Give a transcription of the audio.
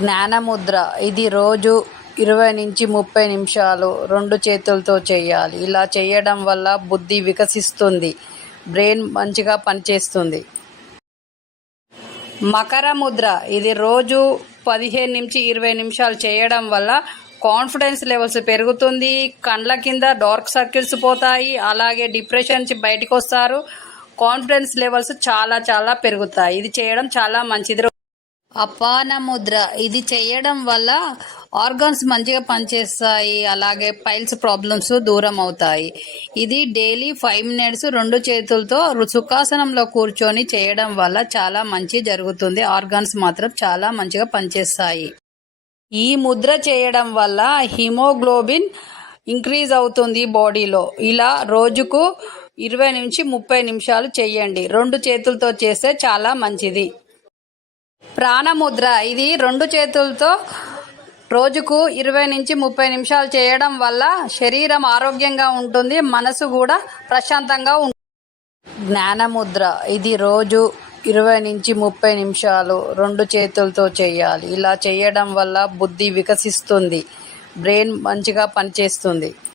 జ్ఞానముద్ర. ఇది రోజు 20-30 నిమిషాలు 2 చేతులతో చేయాలి. ఇలా చేయడం వల్ల బుద్ధి వికసిస్తుంది, బ్రెయిన్ మంచిగా పనిచేస్తుంది. మకర ముద్ర. ఇది రోజు 15-20 నిమిషాలు చేయడం వల్ల కాన్ఫిడెన్స్ లెవెల్స్ పెరుగుతుంది, కండ్ల కింద డార్క్ సర్కిల్స్ పోతాయి, అలాగే డిప్రెషన్ నుంచి బయటకు వస్తారు, కాన్ఫిడెన్స్ లెవెల్స్ చాలా పెరుగుతాయి. ఇది చేయడం చాలా మంచిది. అపాన ముద్ర. ఇది చేయడం వల్ల ఆర్గాన్స్ మంచిగా పనిచేస్తాయి, అలాగే పైల్స్ ప్రాబ్లమ్స్ దూరం అవుతాయి. ఇది డైలీ 5 మినిట్స్ 2 చేతులతో సుఖాసనంలో కూర్చొని చేయడం వల్ల చాలా మంచి జరుగుతుంది. ఆర్గాన్స్ మాత్రం చాలా మంచిగా పనిచేస్తాయి. ఈ ముద్ర చేయడం వల్ల హిమోగ్లోబిన్ ఇంక్రీజ్ అవుతుంది బాడీలో. ఇలా రోజుకు 20-30 నిమిషాలు చేయండి. 2 చేతులతో చేస్తే చాలా మంచిది. ప్రాణముద్ర. ఇది 2 చేతులతో రోజుకు 20-30 నిమిషాలు చేయడం వల్ల శరీరం ఆరోగ్యంగా ఉంటుంది, మనసు కూడా ప్రశాంతంగా ఉంటుంది. జ్ఞానముద్ర. ఇది రోజు 20-30 నిమిషాలు 2 చేతులతో చేయాలి. ఇలా చేయడం వల్ల బుద్ధి వికసిస్తుంది, బ్రెయిన్ మంచిగా పనిచేస్తుంది.